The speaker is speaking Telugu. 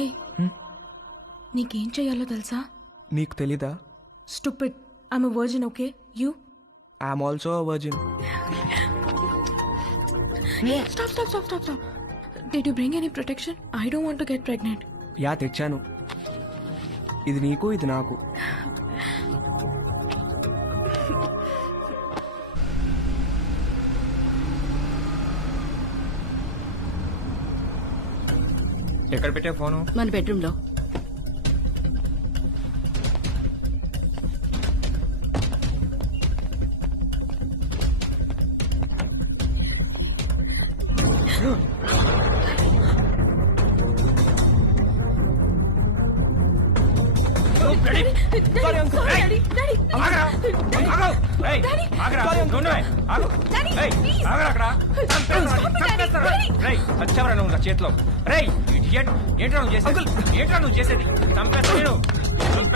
హే నీకేం చెయ్యాలో తెలుసా? నీకు తెలీదా? Stupid. I'm a virgin, okay? You? I'm also virgin. Stop. Did you bring any protection? I don't want to get pregnant. Yeah తెచ్చాను. ఇది నీకు, ఇది నాకు. ఎక్కడ పెట్టే ఫోను? మన బెడ్రూమ్ లో. చేతిలో ఏంట్రా నువ్వు చేసేది? చంపేస్తా నేను.